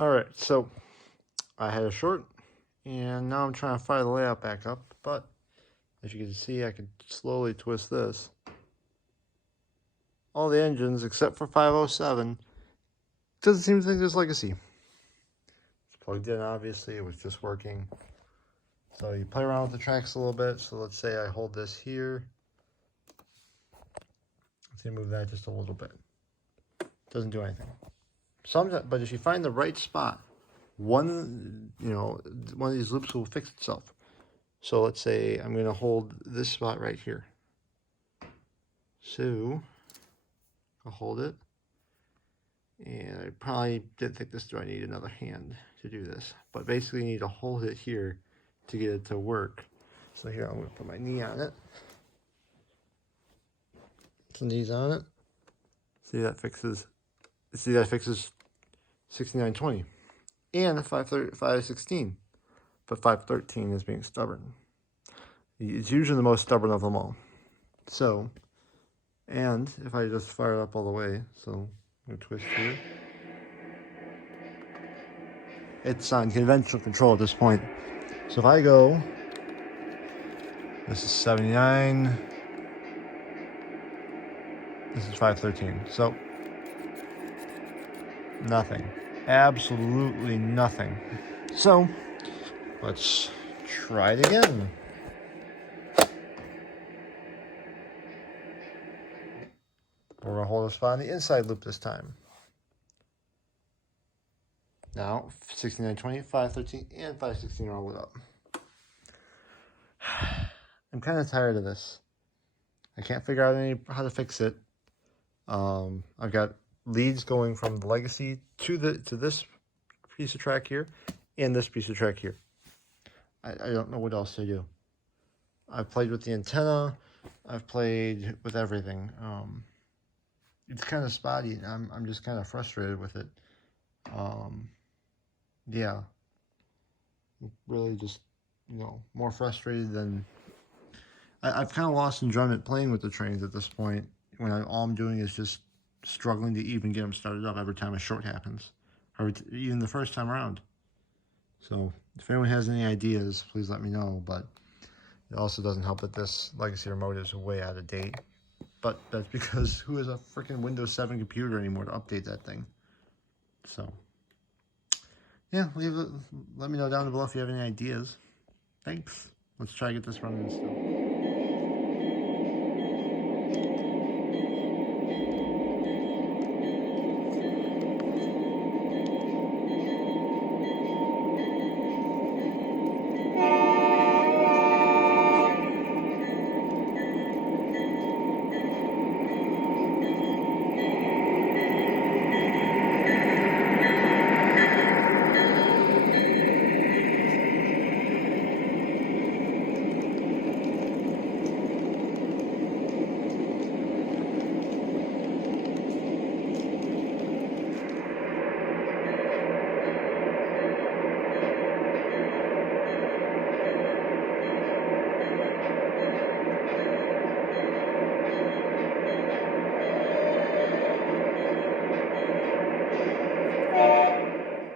Alright, so I had a short, and now I'm trying to fire the layout back up, but as you can see, I can slowly twist this. All the engines, except for 507, doesn't seem to think there's legacy. It's plugged in, obviously, it was just working. So you play around with the tracks a little bit. So let's say I hold this here. Let's say move that just a little bit. Doesn't do anything. Sometimes, but if you find the right spot, one of these loops will fix itself. So let's say I'm going to hold this spot right here. So I'll hold it. And I probably didn't think this through. I need another hand to do this. But basically, you need to hold it here to get it to work. So here, I'm going to put my knee on it. Some knees on it. See, that fixes 6920 and 516. But 513 is being stubborn. It's usually the most stubborn of them all. So, and if I just fire it up all the way, so I'm going to twist here. It's on conventional control at this point. So if I go, this is 79, this is 513. So, nothing. Absolutely nothing. So, let's try it again. We're going to hold a spot on the inside loop this time. Now, 6920, 513, and 516 are all lit up. I'm kind of tired of this. I can't figure out how to fix it. I've got leads going from the legacy to this piece of track here and this piece of track here. I don't know what else to do. I've played with the antenna. I've played with everything. It's kind of spotty. I'm just kind of frustrated with it. Yeah. Really just, more frustrated than... I've kind of lost enjoyment playing with the trains at this point, when all I'm doing is just struggling to even get them started up every time a short happens, or even the first time around. So if anyone has any ideas, please let me know. But it also doesn't help that this legacy remote is way out of date. But that's because who has a freaking Windows 7 computer anymore to update that thing? So yeah, let me know down below if you have any ideas. Thanks. Let's try to get this running still.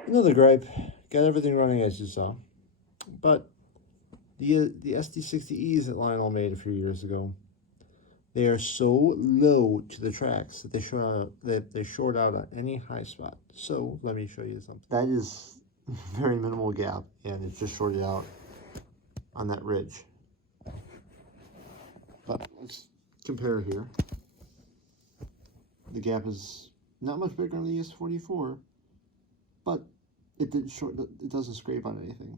Another gripe, got everything running as you saw, but the SD60Es that Lionel made a few years ago, they are so low to the tracks that they short out on any high spot. So let me show you something. That is very minimal gap, and it's just shorted out on that ridge. But let's compare here. The gap is not much bigger on the ES44, but it doesn't scrape on anything.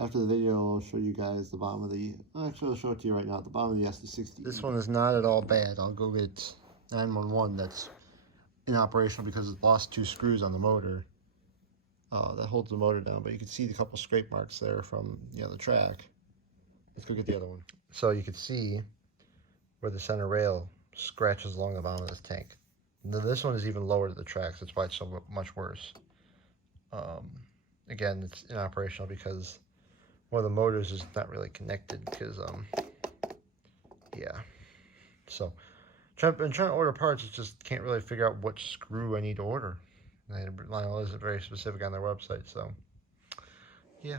After the video, I'll show you guys the bottom of actually I'll show it to you right now, the bottom of the SD60. This one is not at all bad. I'll go get 911 that's inoperational because it lost 2 screws on the motor. That holds the motor down, but you can see the couple scrape marks there from the track. Let's go get the other one. So you can see where the center rail scratches along the bottom of this tank. This one is even lower to the tracks. That's why it's so much worse. Again, it's inoperational because one of the motors is not really connected because, yeah. So, trying to order parts, it just can't really figure out what screw I need to order. Lionel is very specific on their website, so yeah.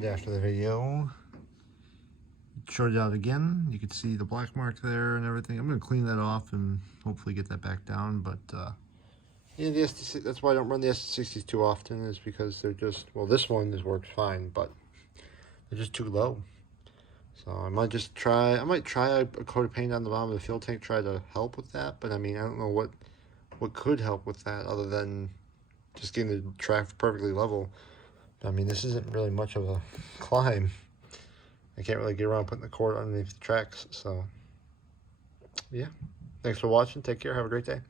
And after the video, short it out again. You can see the black mark there and everything. I'm going to clean that off and hopefully get that back down. But yeah, the SD, that's why I don't run the SD60s too often, is because they're just, well, this one works fine, but they're just too low. So I might try a coat of paint on the bottom of the fuel tank, try to help with that. But I mean, I don't know what could help with that other than just getting the track perfectly level. I mean, this isn't really much of a climb. I can't really get around putting the cord underneath the tracks. So yeah, thanks for watching. Take care. Have a great day.